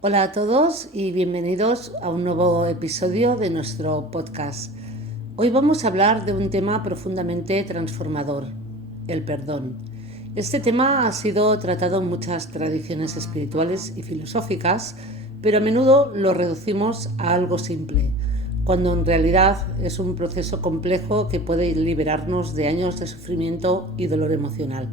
Hola a todos y bienvenidos a un nuevo episodio de nuestro podcast. Hoy vamos a hablar de un tema profundamente transformador, el perdón. Este tema ha sido tratado en muchas tradiciones espirituales y filosóficas, pero a menudo lo reducimos a algo simple, cuando en realidad es un proceso complejo que puede liberarnos de años de sufrimiento y dolor emocional.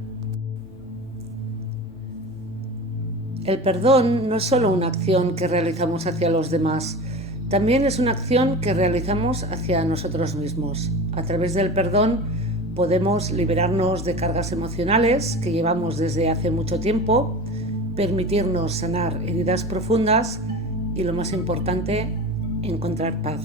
El perdón no es solo una acción que realizamos hacia los demás, también es una acción que realizamos hacia nosotros mismos. A través del perdón podemos liberarnos de cargas emocionales que llevamos desde hace mucho tiempo, permitirnos sanar heridas profundas y, lo más importante, encontrar paz.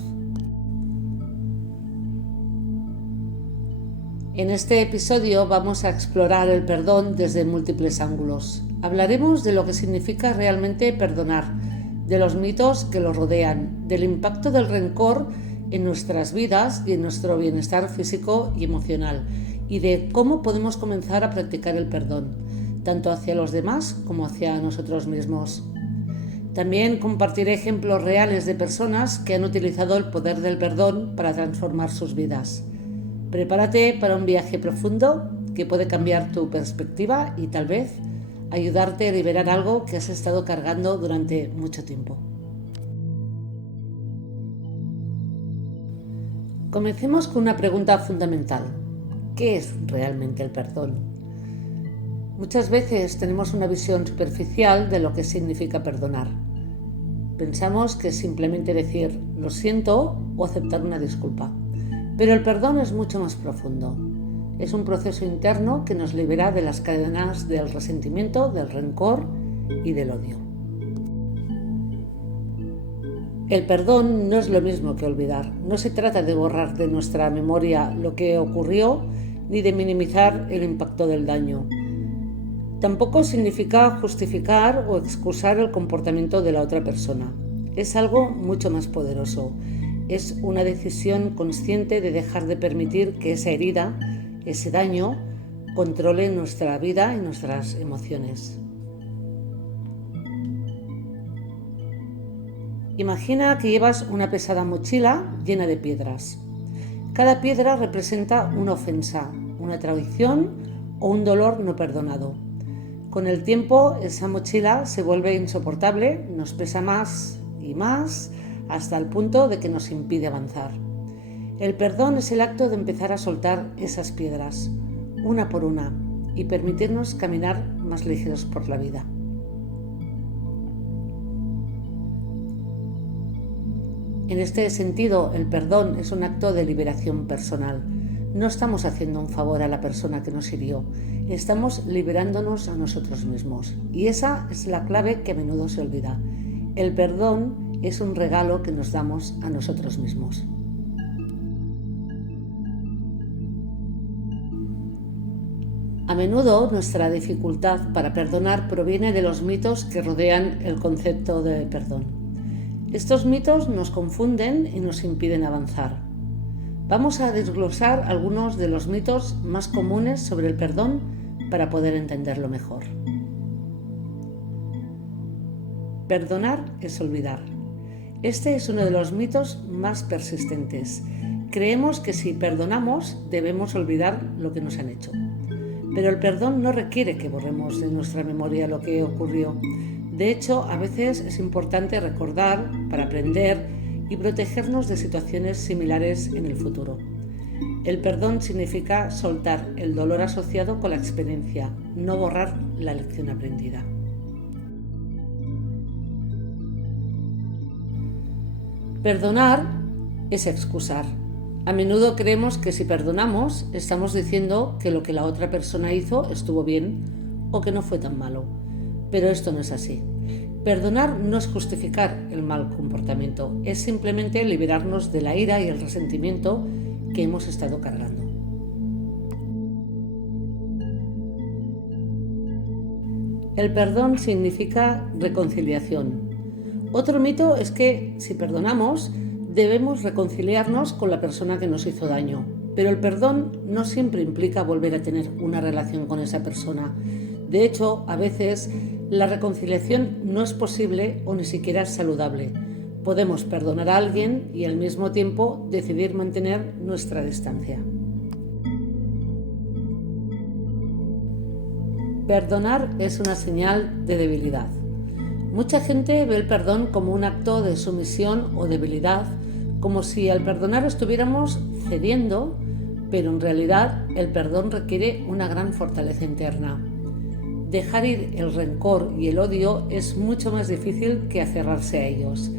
En este episodio vamos a explorar el perdón desde múltiples ángulos. Hablaremos de lo que significa realmente perdonar, de los mitos que lo rodean, del impacto del rencor en nuestras vidas y en nuestro bienestar físico y emocional, y de cómo podemos comenzar a practicar el perdón, tanto hacia los demás como hacia nosotros mismos. También compartiré ejemplos reales de personas que han utilizado el poder del perdón para transformar sus vidas. Prepárate para un viaje profundo que puede cambiar tu perspectiva y tal vez ayudarte a liberar algo que has estado cargando durante mucho tiempo. Comencemos con una pregunta fundamental. ¿Qué es realmente el perdón? Muchas veces tenemos una visión superficial de lo que significa perdonar. Pensamos que es simplemente decir lo siento o aceptar una disculpa. Pero el perdón es mucho más profundo. Es un proceso interno que nos libera de las cadenas del resentimiento, del rencor y del odio. El perdón no es lo mismo que olvidar. No se trata de borrar de nuestra memoria lo que ocurrió ni de minimizar el impacto del daño. Tampoco significa justificar o excusar el comportamiento de la otra persona. Es algo mucho más poderoso. Es una decisión consciente de dejar de permitir que esa herida, ese daño, controle nuestra vida y nuestras emociones. Imagina que llevas una pesada mochila llena de piedras. Cada piedra representa una ofensa, una traición o un dolor no perdonado. Con el tiempo, esa mochila se vuelve insoportable, nos pesa más y más, hasta el punto de que nos impide avanzar. El perdón es el acto de empezar a soltar esas piedras, una por una, y permitirnos caminar más ligeros por la vida. En este sentido, el perdón es un acto de liberación personal. No estamos haciendo un favor a la persona que nos hirió, estamos liberándonos a nosotros mismos. Y esa es la clave que a menudo se olvida. El perdón es un regalo que nos damos a nosotros mismos. A menudo nuestra dificultad para perdonar proviene de los mitos que rodean el concepto de perdón. Estos mitos nos confunden y nos impiden avanzar. Vamos a desglosar algunos de los mitos más comunes sobre el perdón para poder entenderlo mejor. Perdonar es olvidar. Este es uno de los mitos más persistentes. Creemos que si perdonamos debemos olvidar lo que nos han hecho. Pero el perdón no requiere que borremos de nuestra memoria lo que ocurrió. De hecho, a veces es importante recordar para aprender y protegernos de situaciones similares en el futuro. El perdón significa soltar el dolor asociado con la experiencia, no borrar la lección aprendida. Perdonar es excusar. A menudo creemos que si perdonamos, estamos diciendo que lo que la otra persona hizo estuvo bien o que no fue tan malo. Pero esto no es así. Perdonar no es justificar el mal comportamiento, es simplemente liberarnos de la ira y el resentimiento que hemos estado cargando. El perdón significa reconciliación. Otro mito es que si perdonamos, debemos reconciliarnos con la persona que nos hizo daño, Pero el perdón no siempre implica volver a tener una relación con esa persona. De hecho, a veces la reconciliación no es posible o ni siquiera es saludable. Podemos perdonar a alguien y al mismo tiempo decidir mantener nuestra distancia. Perdonar es una señal de debilidad. Mucha gente ve el perdón como un acto de sumisión o debilidad, como si al perdonar estuviéramos cediendo, pero en realidad el perdón requiere una gran fortaleza interna. Dejar ir el rencor y el odio es mucho más difícil que aferrarse a ellos,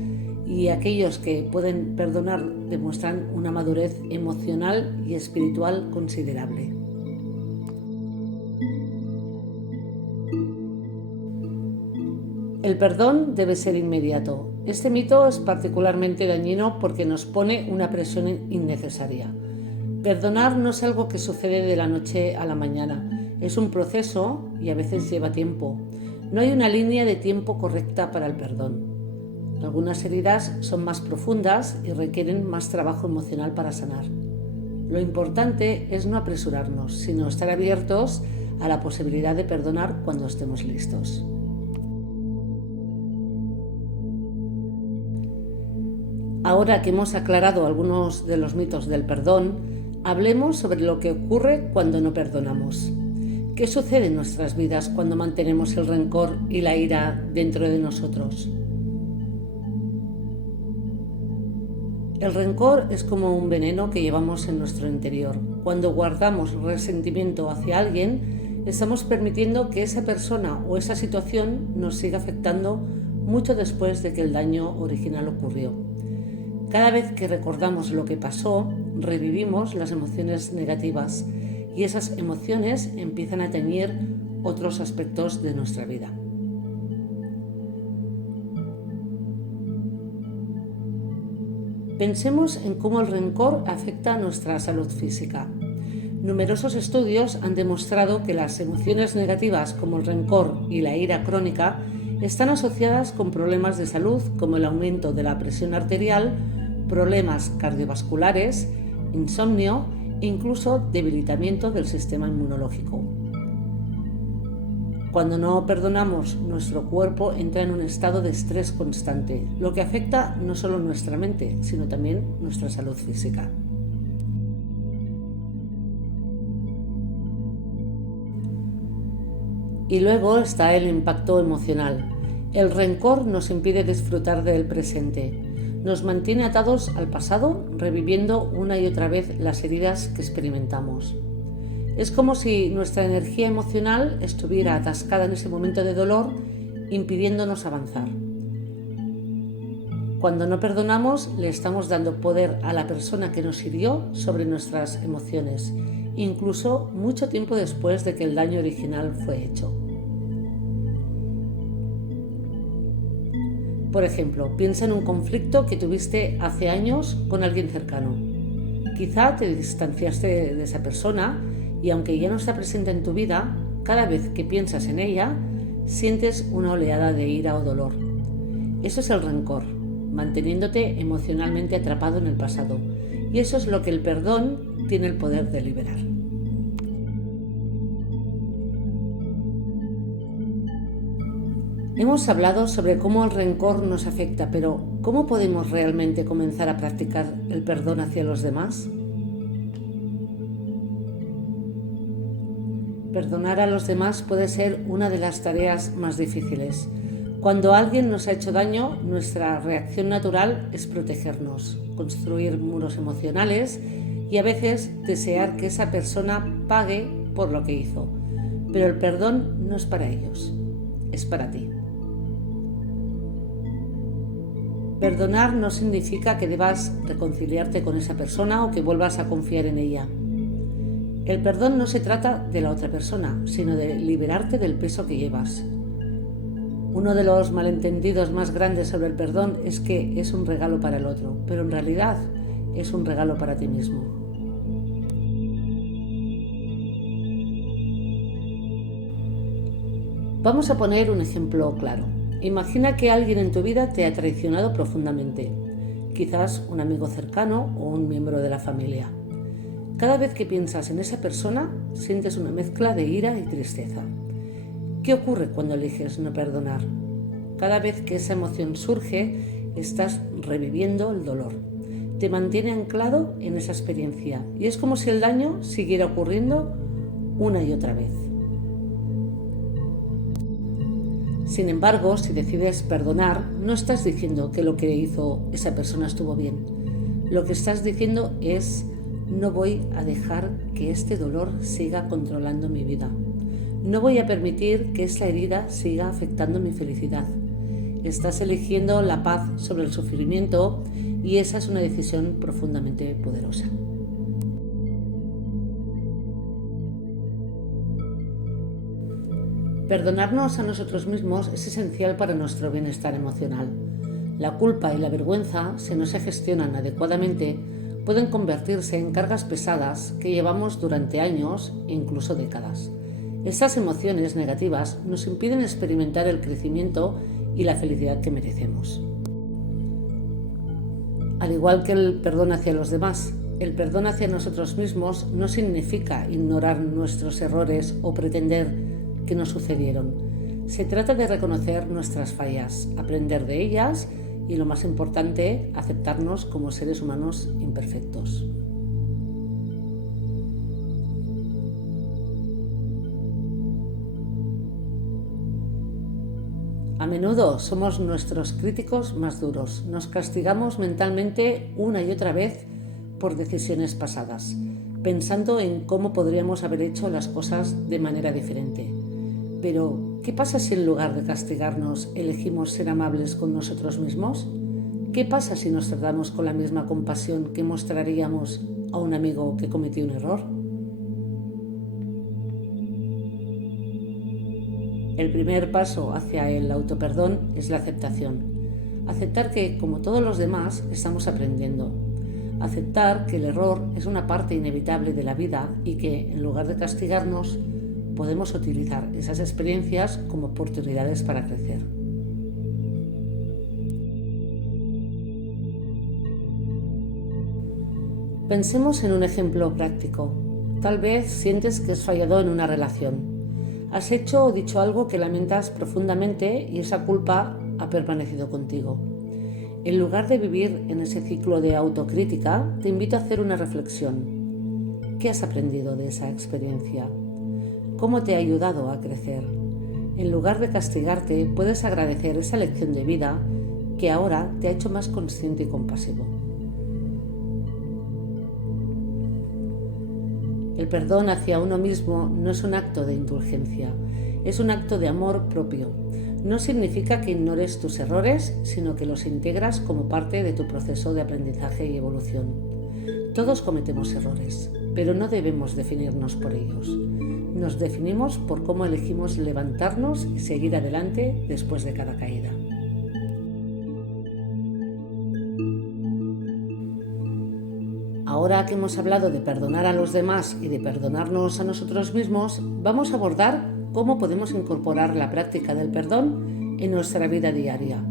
y aquellos que pueden perdonar demuestran una madurez emocional y espiritual considerable. El perdón debe ser inmediato. Este mito es particularmente dañino porque nos pone una presión innecesaria. Perdonar no es algo que sucede de la noche a la mañana. Es un proceso y a veces lleva tiempo. No hay una línea de tiempo correcta para el perdón. Algunas heridas son más profundas y requieren más trabajo emocional para sanar. Lo importante es no apresurarnos, sino estar abiertos a la posibilidad de perdonar cuando estemos listos. Ahora que hemos aclarado algunos de los mitos del perdón, hablemos sobre lo que ocurre cuando no perdonamos. ¿Qué sucede en nuestras vidas cuando mantenemos el rencor y la ira dentro de nosotros? El rencor es como un veneno que llevamos en nuestro interior. Cuando guardamos resentimiento hacia alguien, estamos permitiendo que esa persona o esa situación nos siga afectando mucho después de que el daño original ocurrió. Cada vez que recordamos lo que pasó, revivimos las emociones negativas y esas emociones empiezan a teñir otros aspectos de nuestra vida. Pensemos en cómo el rencor afecta a nuestra salud física. Numerosos estudios han demostrado que las emociones negativas como el rencor y la ira crónica están asociadas con problemas de salud como el aumento de la presión arterial, problemas cardiovasculares, insomnio e incluso debilitamiento del sistema inmunológico. Cuando no perdonamos, nuestro cuerpo entra en un estado de estrés constante, lo que afecta no solo nuestra mente, sino también nuestra salud física. Y luego está el impacto emocional. El rencor nos impide disfrutar del presente. Nos mantiene atados al pasado, reviviendo una y otra vez las heridas que experimentamos. Es como si nuestra energía emocional estuviera atascada en ese momento de dolor, impidiéndonos avanzar. Cuando no perdonamos, le estamos dando poder a la persona que nos hirió sobre nuestras emociones, incluso mucho tiempo después de que el daño original fue hecho. Por ejemplo, piensa en un conflicto que tuviste hace años con alguien cercano. Quizá te distanciaste de esa persona y aunque ya no está presente en tu vida, cada vez que piensas en ella, sientes una oleada de ira o dolor. Eso es el rencor, manteniéndote emocionalmente atrapado en el pasado. Y eso es lo que el perdón tiene el poder de liberar. Hemos hablado sobre cómo el rencor nos afecta, pero ¿cómo podemos realmente comenzar a practicar el perdón hacia los demás? Perdonar a los demás puede ser una de las tareas más difíciles. Cuando alguien nos ha hecho daño, nuestra reacción natural es protegernos, construir muros emocionales y a veces desear que esa persona pague por lo que hizo. Pero el perdón no es para ellos, es para ti. Perdonar no significa que debas reconciliarte con esa persona o que vuelvas a confiar en ella. El perdón no se trata de la otra persona, sino de liberarte del peso que llevas. Uno de los malentendidos más grandes sobre el perdón es que es un regalo para el otro, pero en realidad es un regalo para ti mismo. Vamos a poner un ejemplo claro. Imagina que alguien en tu vida te ha traicionado profundamente, quizás un amigo cercano o un miembro de la familia. Cada vez que piensas en esa persona, sientes una mezcla de ira y tristeza. ¿Qué ocurre cuando eliges no perdonar? Cada vez que esa emoción surge, estás reviviendo el dolor. Te mantiene anclado en esa experiencia y es como si el daño siguiera ocurriendo una y otra vez. Sin embargo, si decides perdonar, no estás diciendo que lo que hizo esa persona estuvo bien. Lo que estás diciendo es: no voy a dejar que este dolor siga controlando mi vida. No voy a permitir que esta herida siga afectando mi felicidad. Estás eligiendo la paz sobre el sufrimiento y esa es una decisión profundamente poderosa. Perdonarnos a nosotros mismos es esencial para nuestro bienestar emocional. La culpa y la vergüenza, si no se gestionan adecuadamente, pueden convertirse en cargas pesadas que llevamos durante años e incluso décadas. Estas emociones negativas nos impiden experimentar el crecimiento y la felicidad que merecemos. Al igual que el perdón hacia los demás, el perdón hacia nosotros mismos no significa ignorar nuestros errores o pretender que nos sucedieron. Se trata de reconocer nuestras fallas, aprender de ellas y, lo más importante, aceptarnos como seres humanos imperfectos. A menudo somos nuestros críticos más duros. Nos castigamos mentalmente una y otra vez por decisiones pasadas, pensando en cómo podríamos haber hecho las cosas de manera diferente. Pero, ¿qué pasa si en lugar de castigarnos elegimos ser amables con nosotros mismos? ¿Qué pasa si nos tratamos con la misma compasión que mostraríamos a un amigo que cometió un error? El primer paso hacia el autoperdón es la aceptación. Aceptar que, como todos los demás, estamos aprendiendo. Aceptar que el error es una parte inevitable de la vida y que, en lugar de castigarnos, podemos utilizar esas experiencias como oportunidades para crecer. Pensemos en un ejemplo práctico. Tal vez sientes que has fallado en una relación. Has hecho o dicho algo que lamentas profundamente y esa culpa ha permanecido contigo. En lugar de vivir en ese ciclo de autocrítica, te invito a hacer una reflexión. ¿Qué has aprendido de esa experiencia? ¿Cómo te ha ayudado a crecer? En lugar de castigarte, puedes agradecer esa lección de vida que ahora te ha hecho más consciente y compasivo. El perdón hacia uno mismo no es un acto de indulgencia, es un acto de amor propio. No significa que ignores tus errores, sino que los integras como parte de tu proceso de aprendizaje y evolución. Todos cometemos errores, pero no debemos definirnos por ellos. Nos definimos por cómo elegimos levantarnos y seguir adelante después de cada caída. Ahora que hemos hablado de perdonar a los demás y de perdonarnos a nosotros mismos, vamos a abordar cómo podemos incorporar la práctica del perdón en nuestra vida diaria.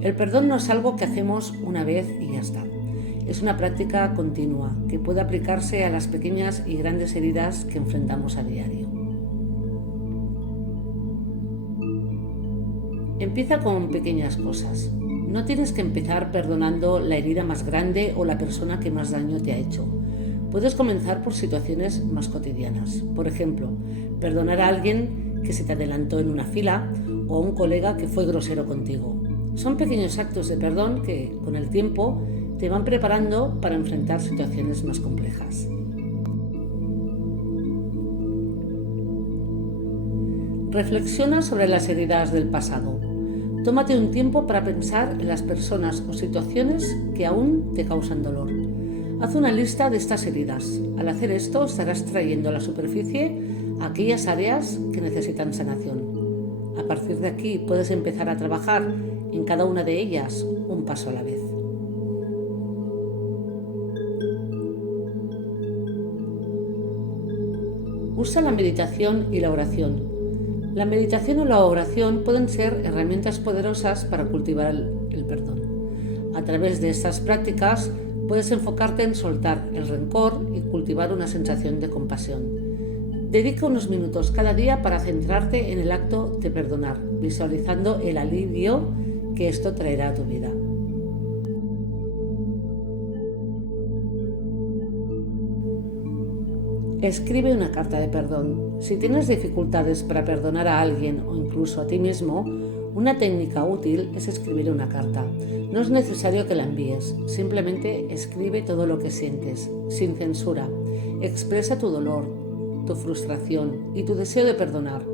El perdón no es algo que hacemos una vez y ya está. Es una práctica continua que puede aplicarse a las pequeñas y grandes heridas que enfrentamos a diario. Empieza con pequeñas cosas. No tienes que empezar perdonando la herida más grande o la persona que más daño te ha hecho. Puedes comenzar por situaciones más cotidianas. Por ejemplo, perdonar a alguien que se te adelantó en una fila o a un colega que fue grosero contigo. Son pequeños actos de perdón que, con el tiempo, te van preparando para enfrentar situaciones más complejas. Reflexiona sobre las heridas del pasado. Tómate un tiempo para pensar en las personas o situaciones que aún te causan dolor. Haz una lista de estas heridas. Al hacer esto estarás trayendo a la superficie aquellas áreas que necesitan sanación. A partir de aquí puedes empezar a trabajar en cada una de ellas un paso a la vez. Usa la meditación y la oración. La meditación o la oración pueden ser herramientas poderosas para cultivar el perdón. A través de estas prácticas Puedes enfocarte en soltar el rencor y cultivar una sensación de compasión. Dedica unos minutos cada día para centrarte en el acto de perdonar, visualizando el alivio que esto traerá a tu vida. Escribe una carta de perdón. Si tienes dificultades para perdonar a alguien o incluso a ti mismo, una técnica útil es escribir una carta. No es necesario que la envíes, simplemente escribe todo lo que sientes, sin censura. Expresa tu dolor, tu frustración y tu deseo de perdonar.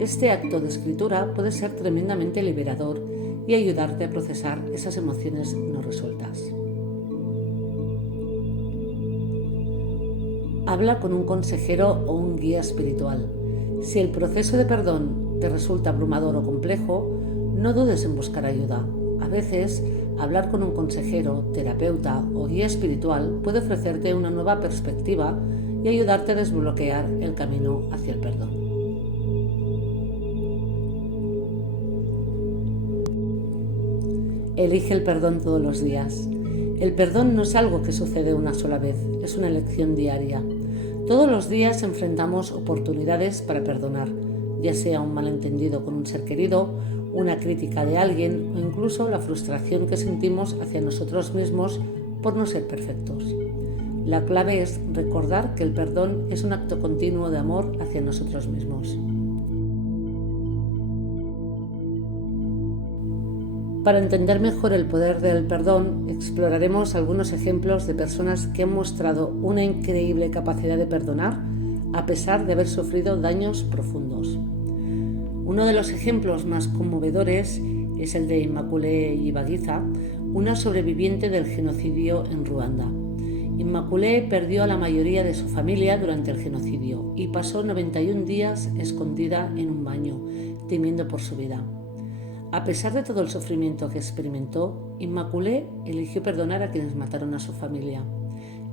Este acto de escritura puede ser tremendamente liberador y ayudarte a procesar esas emociones no resueltas. Habla con un consejero o un guía espiritual. Si el proceso de perdón te resulta abrumador o complejo, no dudes en buscar ayuda. A veces, hablar con un consejero, terapeuta o guía espiritual puede ofrecerte una nueva perspectiva y ayudarte a desbloquear el camino hacia el perdón. Elige el perdón todos los días. El perdón no es algo que sucede una sola vez, es una elección diaria. Todos los días enfrentamos oportunidades para perdonar, ya sea un malentendido con un ser querido, una crítica de alguien o incluso la frustración que sentimos hacia nosotros mismos por no ser perfectos. La clave es recordar que el perdón es un acto continuo de amor hacia nosotros mismos. Para entender mejor el poder del perdón, exploraremos algunos ejemplos de personas que han mostrado una increíble capacidad de perdonar a pesar de haber sufrido daños profundos. Uno de los ejemplos más conmovedores es el de Immaculée Ibagiza, una sobreviviente del genocidio en Ruanda. Immaculée perdió a la mayoría de su familia durante el genocidio y pasó 91 días escondida en un baño, temiendo por su vida. A pesar de todo el sufrimiento que experimentó, Immaculée eligió perdonar a quienes mataron a su familia.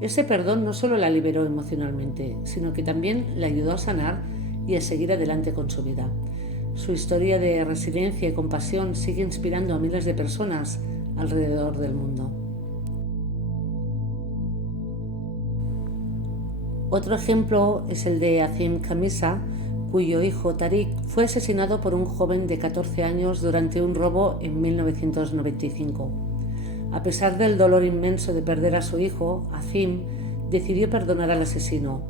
Ese perdón no solo la liberó emocionalmente, sino que también le ayudó a sanar y a seguir adelante con su vida. Su historia de resiliencia y compasión sigue inspirando a miles de personas alrededor del mundo. Otro ejemplo es el de Azim Khamisa, cuyo hijo Tariq fue asesinado por un joven de 14 años durante un robo en 1995. A pesar del dolor inmenso de perder a su hijo, Azim decidió perdonar al asesino.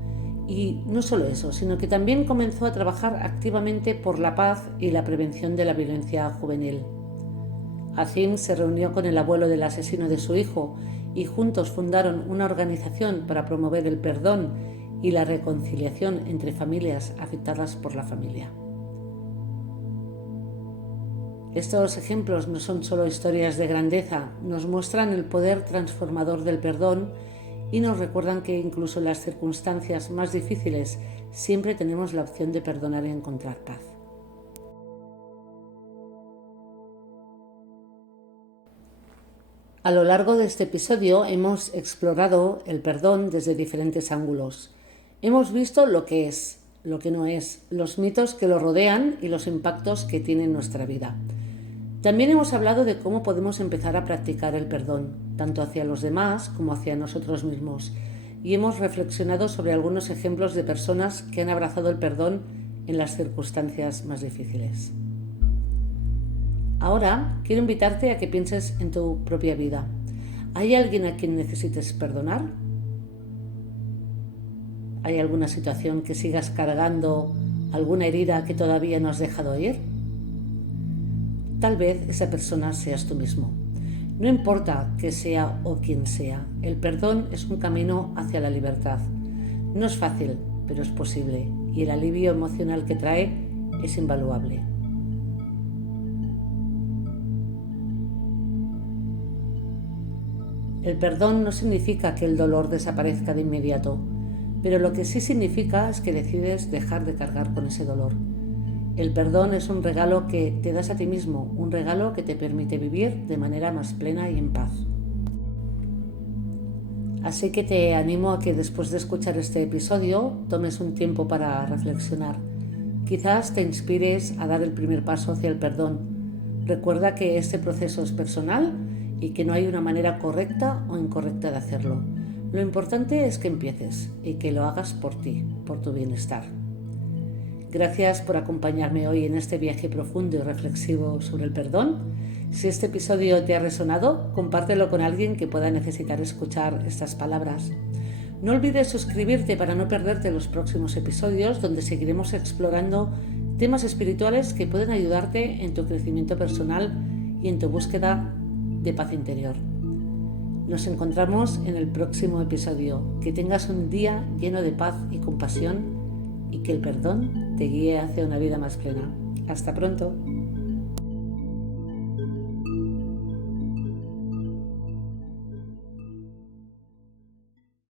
Y no solo eso, sino que también comenzó a trabajar activamente por la paz y la prevención de la violencia juvenil. Azim se reunió con el abuelo del asesino de su hijo y juntos fundaron una organización para promover el perdón y la reconciliación entre familias afectadas por la familia. Estos ejemplos no son solo historias de grandeza, nos muestran el poder transformador del perdón y nos recuerdan que incluso en las circunstancias más difíciles siempre tenemos la opción de perdonar y encontrar paz. A lo largo de este episodio hemos explorado el perdón desde diferentes ángulos. Hemos visto lo que es, lo que no es, los mitos que lo rodean y los impactos que tiene en nuestra vida. También hemos hablado de cómo podemos empezar a practicar el perdón, tanto hacia los demás como hacia nosotros mismos, y hemos reflexionado sobre algunos ejemplos de personas que han abrazado el perdón en las circunstancias más difíciles. Ahora quiero invitarte a que pienses en tu propia vida. ¿Hay alguien a quien necesites perdonar? ¿Hay alguna situación que sigas cargando, alguna herida que todavía no has dejado ir? Tal vez esa persona seas tú mismo. No importa que sea o quien sea, el perdón es un camino hacia la libertad. No es fácil, pero es posible, y el alivio emocional que trae es invaluable. El perdón no significa que el dolor desaparezca de inmediato, pero lo que sí significa es que decides dejar de cargar con ese dolor. El perdón es un regalo que te das a ti mismo, un regalo que te permite vivir de manera más plena y en paz. Así que te animo a que después de escuchar este episodio tomes un tiempo para reflexionar. Quizás te inspires a dar el primer paso hacia el perdón. Recuerda que este proceso es personal y que no hay una manera correcta o incorrecta de hacerlo. Lo importante es que empieces y que lo hagas por ti, por tu bienestar. Gracias por acompañarme hoy en este viaje profundo y reflexivo sobre el perdón. Si este episodio te ha resonado, compártelo con alguien que pueda necesitar escuchar estas palabras. No olvides suscribirte para no perderte los próximos episodios donde seguiremos explorando temas espirituales que pueden ayudarte en tu crecimiento personal y en tu búsqueda de paz interior. Nos encontramos en el próximo episodio. Que tengas un día lleno de paz y compasión y que el perdón te guíe hacia una vida más plena. Hasta pronto.